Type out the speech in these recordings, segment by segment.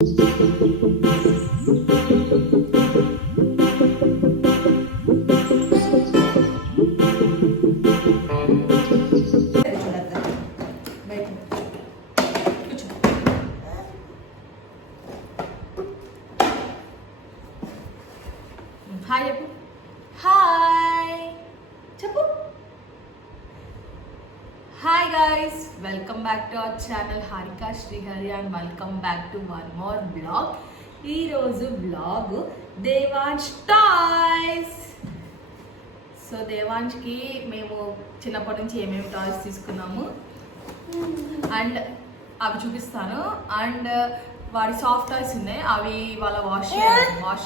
Hi చెప్పు. Hi చెప్పు. Hi guys, welcome back to our channel Harika Srihari and welcome back to one more blog. ఈరోజు blog Devansh toys. So దేవాంష్కి మేము చిన్నప్పటి నుంచి ఏమేమి టాయ్స్ తీసుకున్నాము అండ్ అవి చూపిస్తాను. అండ్ వాడి సాఫ్ట్ టాయ్స్ ఉన్నాయి, అవి వాళ్ళ వాష్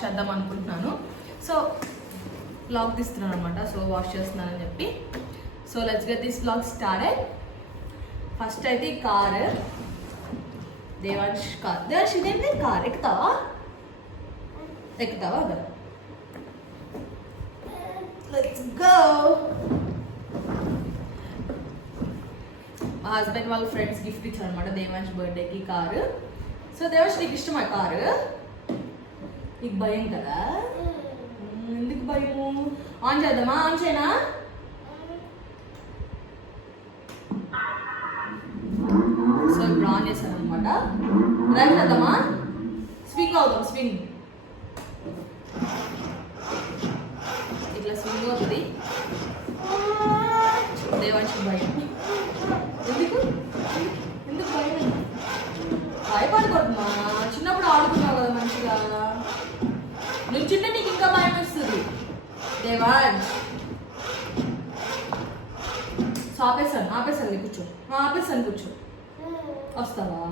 చేద్దాం అనుకుంటున్నాను. సో బ్లాగ్ తీస్తున్నాను అనమాట. సో వాష్ చేస్తున్నానని చెప్పి. So let's get this blog started. First అయితే ఈ కార్, దేవాంశ్ కార్. దేవాంశ్ ఇదేంటి కార్? ఎక్కుతావా అదా? Let's go. మా హస్బెండ్ వాళ్ళ ఫ్రెండ్స్ గిఫ్ట్ ఇచ్చారు అనమాట దేవాంశ్ బర్త్డేకి కారు. సో దేవాంశ్ నీకు ఇష్టమా కారు? నీకు భయం కదా? ఎందుకు భయము? ఆన్ చేద్దామా? ఆన్ చేయనా? సో ఇప్పుడు ఆన్ చేశాను అనమాట. రన్ చేద్దామా? స్వింగ్ అవుతాం. స్వింగ్ ఇట్లా స్వింగ్ అవుతుంది. దేవాంశ్ భయం. ఎందుకు భయం? భయపడకూడదుమా, చిన్నప్పుడు ఆడుకున్నావు కదా మంచిగా. నువ్వు చిన్న నీకు ఇంకా భయం వస్తుంది దేవాంశ్. సో ఆపేసాను కూర్చో. ఆపేసాను కూర్చో. వస్తావా?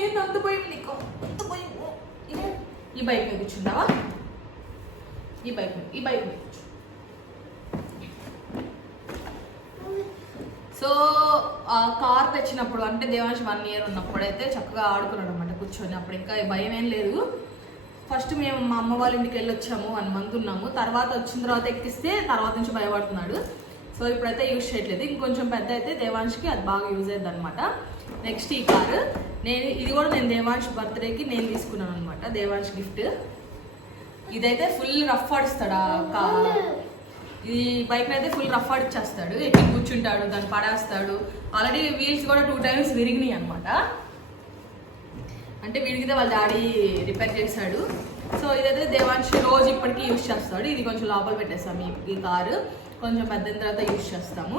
ఏంది అంత భయం నీకు? అంత భయం. ఈ బైక్ మీద కూర్చున్నావా? ఈ బైక్ మీద కూర్చో. సో ఆ కార్ తెచ్చినప్పుడు అంటే దేవాంశ్ 1 year ఉన్నప్పుడు అయితే చక్కగా ఆడుకున్నాడు అనమాట కూర్చొని. అప్పుడు ఇంకా భయం ఏం లేదు. ఫస్ట్ మేము మా అమ్మ వాళ్ళ ఇంటికి వెళ్ళి వచ్చాము, 1 month ఉన్నాము. తర్వాత వచ్చిన తర్వాత ఎక్కిస్తే తర్వాత నుంచి భయపడుతున్నాడు. సో ఇప్పుడైతే యూజ్ చేయట్లేదు. ఇంకొంచెం పెద్ద అయితే దేవాంష్కి అది బాగా యూజ్ అయ్యింది అనమాట. నెక్స్ట్ ఈ కారు ఇది కూడా నేను దేవాంశ్ బర్త్డేకి నేను తీసుకున్నాను అనమాట, దేవాంశ్ గిఫ్ట్. ఇదైతే ఫుల్ రఫ్ ఆడిస్తాడు. ఈ బైక్ అయితే ఫుల్ రఫ్ ఆడిచ్చేస్తాడు. ఎక్కి కూర్చుంటాడు, దాన్ని పడేస్తాడు. ఆల్రెడీ వీల్స్ కూడా 2 times విరిగినాయి అనమాట. అంటే విరిగితే వాళ్ళ డాడీ రిపేర్ చేశాడు. సో ఇదైతే దేవాంశ్ రోజు ఇప్పటికీ యూజ్ చేస్తాడు. ఇది కొంచెం లోపల పెట్టేస్తాము. ఈ కారు కొంచెం పెద్ద తర్వాత యూజ్ చేస్తాము.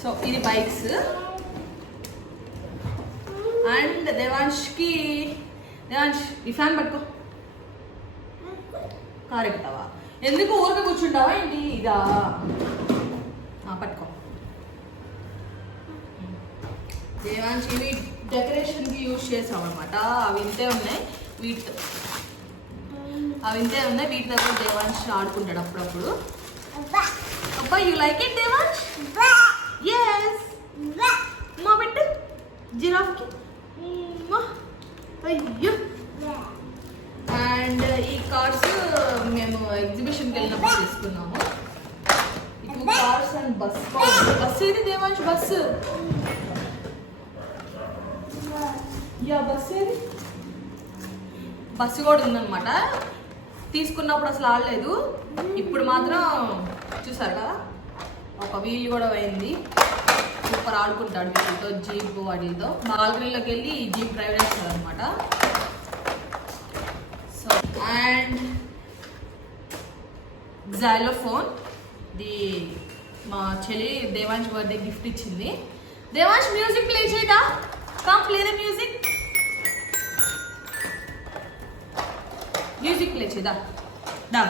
సో ఇది బైక్స్. అండ్ దేవాంశ్ ఈ ఫ్యాన్ పట్టుకో. కారు ఎక్కుతావా? ఎందుకు ఊరికే కూర్చుంటావా ఏంటి? ఇదా పట్టుకో. దేవాంశ్ ఇవి డెకరేషన్కి యూజ్ చేసాం అనమాట. అవి ఇంతే ఉన్నాయి. వీటితో కూడా దేవాంశ్ ఆడుకుంటాడు అప్పుడప్పుడు. అబ్బా, you like it Devansh? Yes. మా పెట్టు జిరాఫ్కి. అయ్యో. అండ్ ఈ కార్స్ మేము ఎగ్జిబిషన్కి వెళ్ళినప్పుడు తీసుకున్నాము. 2 cars అండ్ బస్సు ఇది దేవాంశ్ బస్సు. బస్సు కూడా ఉందన్నమాట. తీసుకున్నప్పుడు అసలు ఆడలేదు, ఇప్పుడు మాత్రం చూసారు కదా ఒక వీల్ కూడా పోయింది. సూపర్ ఆడుకుంటాడు వీటితో, జీప్ వాటితో. బాల్కనీలోకి వెళ్ళి ఈ జీప్ డ్రైవ్ చేస్తాడు అనమాట. సో అండ్ జైలోఫోన్, మా చెల్లి దేవాంశ్ బర్త్డే గిఫ్ట్ ఇచ్చింది. దేవాంశ్ మ్యూజిక్ ప్లే చేయదా? Come play the music. Music play చేయదా? దా.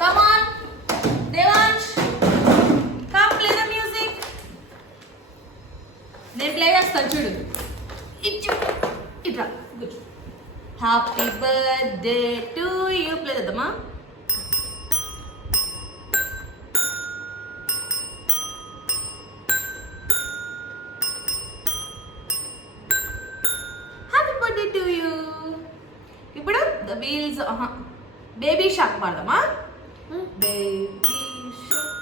Come on Devansh, come play the music. నేను ప్లే చేస్తాను చూడు. ఇట్లా కూర్చో. Happy birthday to you play చేద్దామా? ఇప్పుడు ద వీల్స్. బేబీ షాక్ పాడదామా? Baby shark.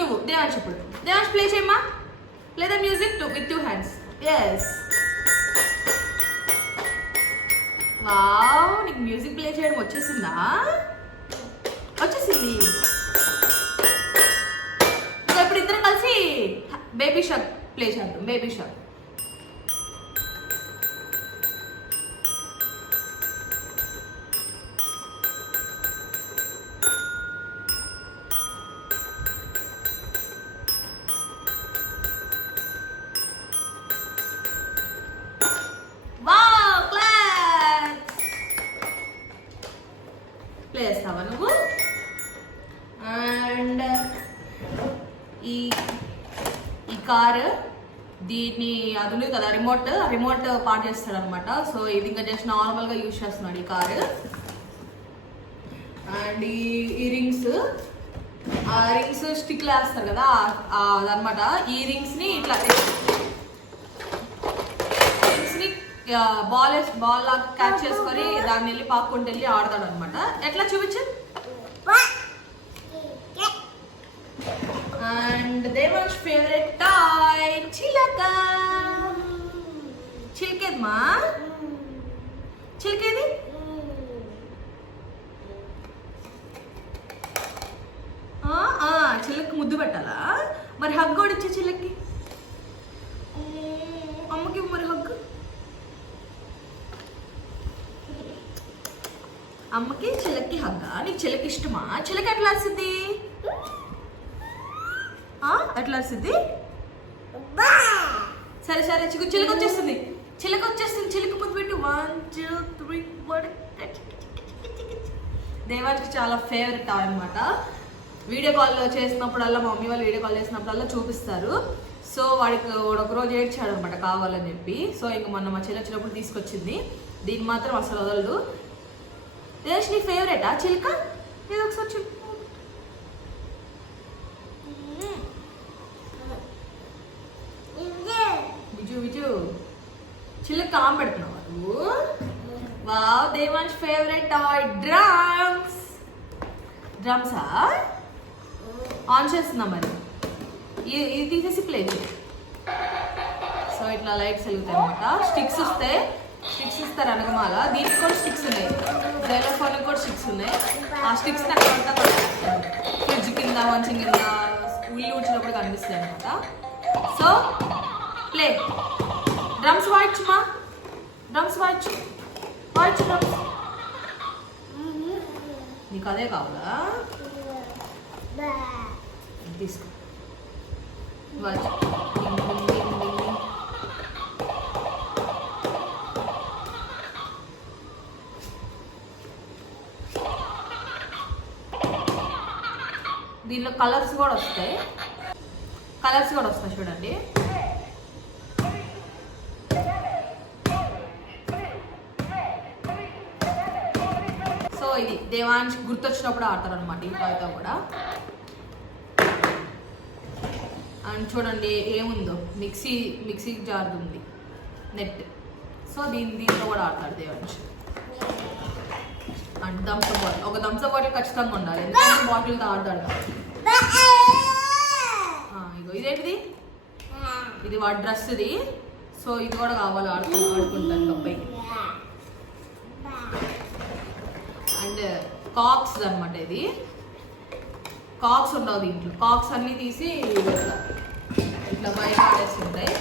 నువ్వు దేవాంశ్ ఇప్పుడు దేవాంశ్ ప్లే చేయమ్మా లేదా music with 2 hands. Yes wow నీకు మ్యూజిక్ ప్లే చేయడం వచ్చేసిందా? వచ్చేసింది. ఇంకా ఇప్పుడు ఇద్దరం కలిసి బేబీ షార్క్ ప్లే చేద్దాం. Baby shark. ప్లే చేస్తావా నువ్వు? అండ్ ఈ కార్ దీన్ని అది ఉంది కదా రిమోట్ పార్ట్ చేస్తాడు అనమాట. సో ఇది ఇంకా జస్ట్ నార్మల్గా యూజ్ చేస్తున్నాడు ఈ కారు. అండ్ ఈ రింగ్స్ స్టిక్లు వేస్తారు కదా అదనమాట. ఈ రింగ్స్ని ఇట్లా బాల్ లాగా క్యాచ్ చేసుకొని దాన్ని వెళ్ళి పాక్కుంటూ వెళ్ళి ఆడతాడు అనమాట. ఎట్లా చూపించు. అండ్ దేవాంశ్ ఫేవరెట్ టాయ్ చిలక. చిలకేదమ్మా? చిలకేది? చిలక్కి ముద్దు పెట్టాలా? మరి హగ్ కూడా ఇచ్చే చిలక్కి. అమ్మకి మరి హగ్. అమ్మకి చిలక్కి హగ్గా? నీకు చిలక ఇష్టమా? చిలక ఎట్లా వస్తుంది? ఎట్లా వస్తుంది? సరే సరే చిలక వచ్చేస్తుంది. చిలక ముద్దు పెట్టి 1 2 3 4. దేవానికి చాలా ఫేవరెట్ అనమాట. వీడియో కాల్లో చేసినప్పుడల్లా మా మమ్మీ వాళ్ళు వీడియో కాల్ చేసినప్పుడల్లా చూపిస్తారు. సో వాడికి ఒక రోజు ఏడ్చాడు అనమాట కావాలని చెప్పి. సో ఇంక మొన్న మా చెల్లి వచ్చినప్పుడు తీసుకొచ్చింది. దీన్ని మాత్రం అసలు వదలడు. దేశ్ నీ ఫేవరెటా చిలక? ఏదో ఒకసారి చెప్పు. విజు చిలక కామ్ పెడుతున్నావా నువ్వు? వావ్ దేవాంశ్ ఫేవరెట్ టాయ్ డ్రమ్సా ఆన్ చేస్తున్నా మరి. ఇది తీసేసి ప్లే చేయి. సో ఇట్లా లైట్స్ వెలుగుతాయి అనమాట. స్టిక్స్ ఇస్తారు అనగమాల. దీనికి కూడా స్టిక్స్ ఉన్నాయి. జైలోఫోన్ కూడా స్టిక్స్ ఉన్నాయి. ఆ స్టిక్స్ అక్కడంతా ఫ్రిడ్జ్ కింద మంచం కింద ఉల్లి ఊడ్చినప్పుడు కనిపిస్తాయి అనమాట. So play. డ్రమ్స్ వాయించుమా. డ్రమ్స్ వాయించు. డ్రమ్స్. నీకు అదే కావాలా? తీసుకో వాయించు. దీనిలో కలర్స్ కూడా వస్తాయి చూడండి. సో ఇది దేవాంశ్ గుర్తొచ్చినప్పుడు ఆడతారు అనమాట ఈ టాయ్తో కూడా. అండ్ చూడండి ఏముందో మిక్సీ జార్ ఉంది నెట్. సో దీంతో కూడా ఆడతాడు దేవాంశ్. అండ్ థమ్స్అప్ బాటిల్, ఒక థమ్స్అప్ బాటిల్ ఖచ్చితంగా ఉండాలి, ఎందుకంటే బాటిల్తో ఆడతాడు. ఇగో ఇదేంటిది? ఇది వాడి డ్రెస్ది. సో ఇది కూడా కావాలి ఆడుకుంటాను అబ్బాయికి. అండ్ కాక్స్ అనమాట. ఇది కాక్స్ ఉండవు దీంట్లో. కాక్స్ అన్నీ తీసి ఇట్లా బయట ఆడేస్తుంటాయి.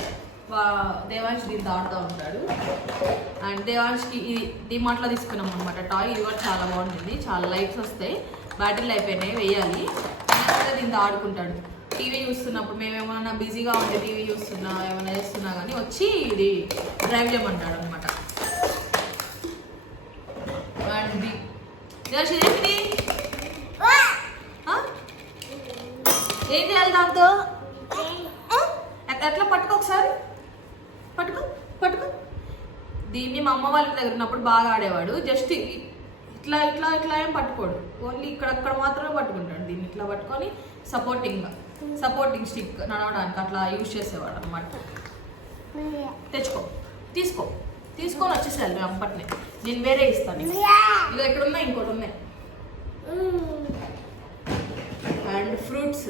దేవాంశ్ దీంతో ఆడుతూ ఉంటాడు. అండ్ దేవాంశ్కి ఇది డిమార్ట్లో తీసుకున్నాం అనమాట టాయ్. ఇది కూడా చాలా బాగుంటుంది. చాలా లైట్స్ వస్తాయి. బ్యాటరీలు అయిపోయినాయి, వేయాలి. అయినా దీంతో ఆడుకుంటాడు. టీవీ చూస్తున్నప్పుడు మేము ఏమైనా బిజీగా ఉంటే టీవీ చూస్తున్నా ఏమైనా చేస్తున్నా కానీ వచ్చి ఇది డ్రైవ్ చేయమంటాడు అనమాట. అండ్ దేవాంశ్ ఇదేంటి? ఏం చేయాలి దాంతో? ఎట్లా పట్టుకో, ఒకసారి పట్టుకో. దీన్ని మా అమ్మ వాళ్ళ దగ్గర ఉన్నప్పుడు బాగా ఆడేవాడు. జస్ట్ ఇట్లా ఏం పట్టుకోడు, ఓన్లీ ఇక్కడక్కడ మాత్రమే పట్టుకుంటాడు. దీన్ని ఇట్లా పట్టుకొని సపోర్టింగ్ స్టిక్ నడవడానికి అట్లా యూజ్ చేసేవాడు అనమాట. తీసుకొని వచ్చేసేయాలి మేము అప్పటినే. నేను వేరే ఇస్తాను. ఇది ఎక్కడున్నా ఇంకోటి ఉన్నాయి. అండ్ ఫ్రూట్స్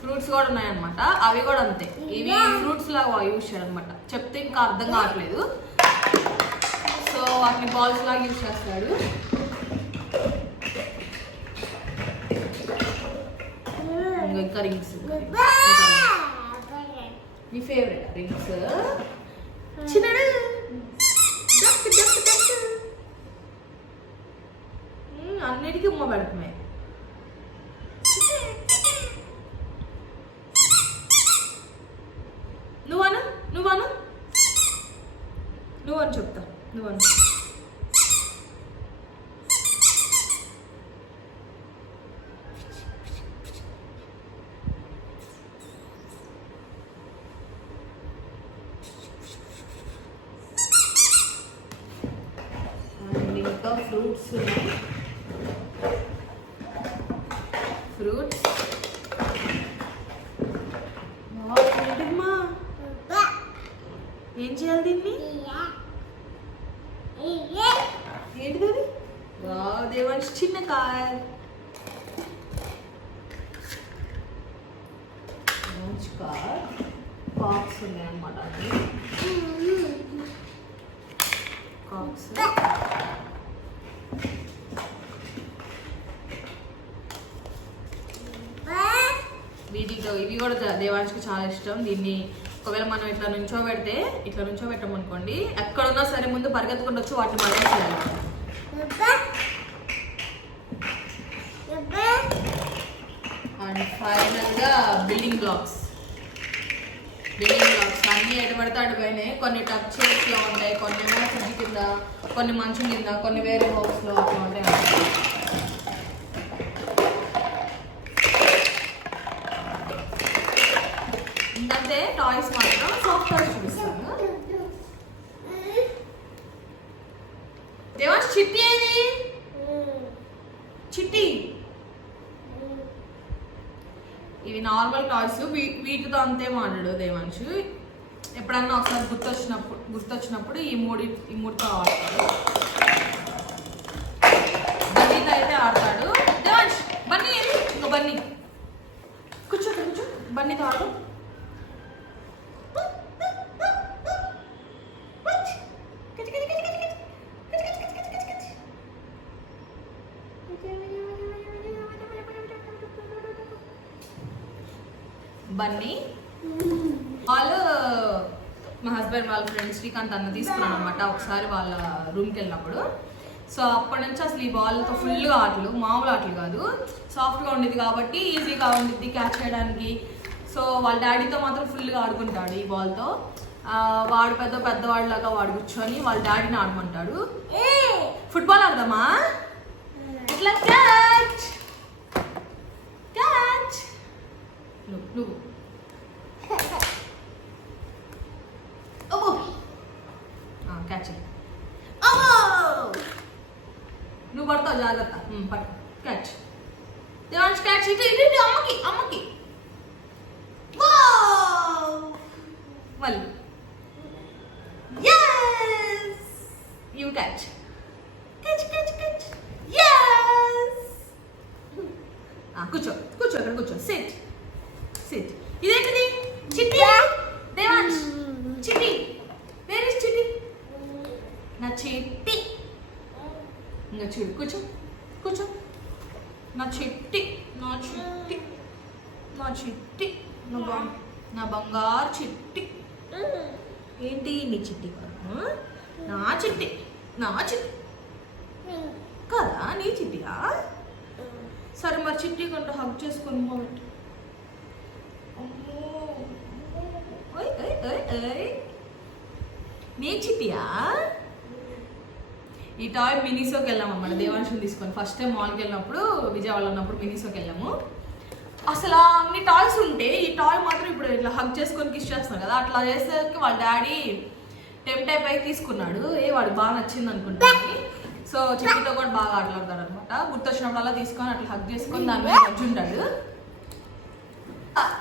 ఫ్రూట్స్ కూడా ఉన్నాయన్నమాట. అవి కూడా అంతే, ఇవి ఫ్రూట్స్ లాగా యూజ్ చేయాలన్నమాట. చెప్తే ఇంకా అర్థం కావట్లేదు. సో వాటిని బాల్స్ లాగా యూజ్ చేస్తాడు. ఇంకా రింగ్స్, మీ ఫేవరెట్ రింగ్స్. చిన్నడు అన్నిటికీ ఉమ్మ పెడుతున్నాయి. నువ్వని చెప్తా, నువ్వను. ఇంకా ఫ్రూట్స్ ఉన్నాయి. ఫ్రూట్స్ ఏం చేయాలి దీన్ని? ఏంటిది అది? దేవాంశ్ చిన్న కార్. కాక్స్ ఉన్నాయి అన్నమాట. కాక్స్ వీటిలో ఇవి కూడా దేవాంశ్కి చాలా ఇష్టం. దీన్ని ఒకవేళ మనం ఇట్లా నుంచోబెడితే, ఇట్లా నుంచోబెట్టామనుకోండి, ఎక్కడున్నా సరే ముందు పరిగెత్తుకుంటూ వచ్చి వాటిని పడేసేయాలి. అండ్ ఫైనల్గా బిల్డింగ్ బ్లాక్స్ అన్నీ ఎటు పడితే అటు పోయినాయి. కొన్ని టచ్ చేస్లో ఉంటాయి, కొన్ని ఏమో ఫ్రిడ్జ్ కింద, కొన్ని మంచం కింద, కొన్ని వేరే బాక్స్లో అట్లా ఉంటాయి. ఇంకంతే టాయ్స్ మాత్రం సాఫ్ట్ టాయ్స్ చూపిస్తాను. దేవాంశ్ చిట్టి ఏది? చిట్టి. ఇవి నార్మల్ టాయ్స్, వీటితో అంతే మాట్లాడు దేవాంశ్. ఎప్పుడన్నా ఒకసారి గుర్తొచ్చినప్పుడు ఈ మూడుతో ఆడతాడు. బన్నీతో అయితే ఆడతాడు. దేవాంశ్ బన్నీ ఏది? ఇంకో బన్నీ. కూర్చో బన్నీతో ఆడు. బన్నీ వాళ్ళు మా హస్బెండ్ వాళ్ళ ఫ్రెండ్ శ్రీకాంత్ అన్న తీసుకున్నాను అనమాట ఒకసారి వాళ్ళ రూమ్కి వెళ్ళినప్పుడు. సో అప్పటి నుంచి అసలు ఈ బాల్తో ఫుల్గా ఆటలు, మామూలు ఆటలు కాదు, సాఫ్ట్గా ఉండేది కాబట్టి ఈజీగా ఉండిద్ది క్యాచ్ చేయడానికి. సో వాళ్ళ డాడీతో మాత్రం ఫుల్గా ఆడుకుంటాడు ఈ బాల్తో. వాడు పెద్దవాళ్ళలాగా వాడు కూర్చొని వాళ్ళ డాడీని ఆడమంటాడు. ఫుట్బాల్ ఆడదామా? ఇట్లా క్యాచ్ క్యాచ్. నువ్వు క్యాచ్. నువ్వు పడతావు, జాగ్రత్త. పట్టు క్యాచ్. దేవాంశ్ క్యాచ్. ఇటు అమ్మకి మళ్ళీ యూ క్యాచ్. కూర్చో ఇక్కడ కూర్చో. సిట్. ఇదేంటిది? చిట్టి. దేవాంశ్ చిట్టి. వేర్ ఇస్ చిట్టి? నా చిట్టి. ఇంకా చూడు, కూర్చో. నా చిట్టి నా బంగారు చిట్టి. ఏంటి నీ చిట్టి కాదు? నా చిట్టి కదా, నీ చిట్టియా? సరే మరి చిట్టి కంట హగ్ చేసుకొని మొదటి. నీ చిట్టియా? ఈ టాయ్ మినీసోకి వెళ్ళామన్నమాట దేవాంశుని తీసుకొని. ఫస్ట్ టైం మాల్కి వెళ్ళినప్పుడు, విజయవాడలో ఉన్నప్పుడు మినీసోకి వెళ్ళాము. అసలు అన్ని టాయ్స్ ఉంటే ఈ టాయ్ మాత్రం ఇప్పుడు ఇట్లా హగ్ చేసుకొని కిస్ చేస్తాం కదా, అట్లా చేసేసరికి వాళ్ళ డాడీ టెంప్ట్ అయిపోయి తీసుకున్నాడు. వాడికి బాగా నచ్చింది అనుకుంటాను. సో చిట్టితో కూడా బాగా ఆటలాడతాడు అనమాట. గుర్తొచ్చినప్పుడు అలా తీసుకొని అట్లా హగ్ చేసుకొని దాని మీద వచ్చి ఉంటాడు.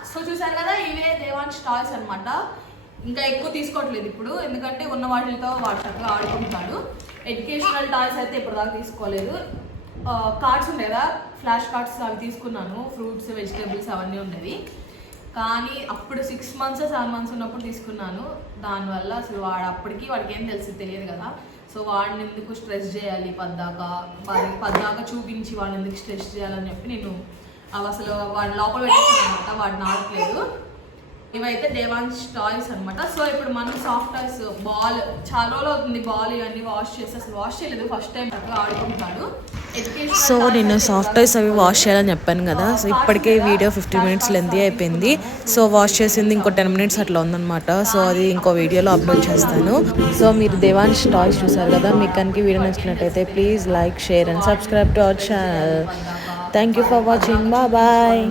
సో చూసారు కదా, ఇవే దేవాంశ్ టాయ్స్ అనమాట. ఇంకా ఎక్కువ తీసుకోవట్లేదు ఇప్పుడు, ఎందుకంటే ఉన్న వాటితో వాడు చక్కగా ఆడుకుంటాడు. ఎడ్యుకేషనల్ టాయ్స్ అయితే ఇప్పుడు దాకా తీసుకోలేదు. కార్డ్స్ ఉంటాయి కదా, ఫ్లాష్ కార్డ్స్ అవి తీసుకున్నాను, ఫ్రూట్స్ వెజిటేబుల్స్ అవన్నీ ఉండేవి. కానీ అప్పుడు 6 months 7 months ఉన్నప్పుడు తీసుకున్నాను. దానివల్ల అసలు వాడికి ఏం తెలియదు కదా. సో వాడిని ఎందుకు స్ట్రెస్ చేయాలి పద్దాకా చూపించి వాడిని ఎందుకు స్ట్రెస్ చేయాలని చెప్పి నేను అవి అసలు వాడి లోపల పెట్టేసాను అనమాట. వాడిని ఆడట్లేదు. ఇవైతే దేవాంశ్ టాయ్స్ అనమాట. సో ఇప్పుడు మనం సాఫ్ట్ టాయ్స్ బాల్ చాలా రోజులు అవుతుంది, బాల్ ఇవన్నీ వాష్ చేసి అసలు వాష్ చేయలేదు, ఫస్ట్ టైం చక్కగా ఆడుకుంటాడు. సో నేను సాఫ్ట్ టాయ్స్ అవి వాష్ చేయాలని చెప్పాను కదా. సో ఇప్పటికే వీడియో 15 minutes లెంతీ అయిపోయింది. సో వాష్ చేసింది ఇంకో 10 minutes అట్లా ఉందన్నమాట. సో అది ఇంకో వీడియోలో అప్లోడ్ చేస్తాను. సో మీరు దేవాంశ్ టాయ్స్ చూసారు కదా, మీకు కనుక వీడియో నచ్చినట్టయితే please like, share and subscribe to our channel. Thank you for watching. Bye.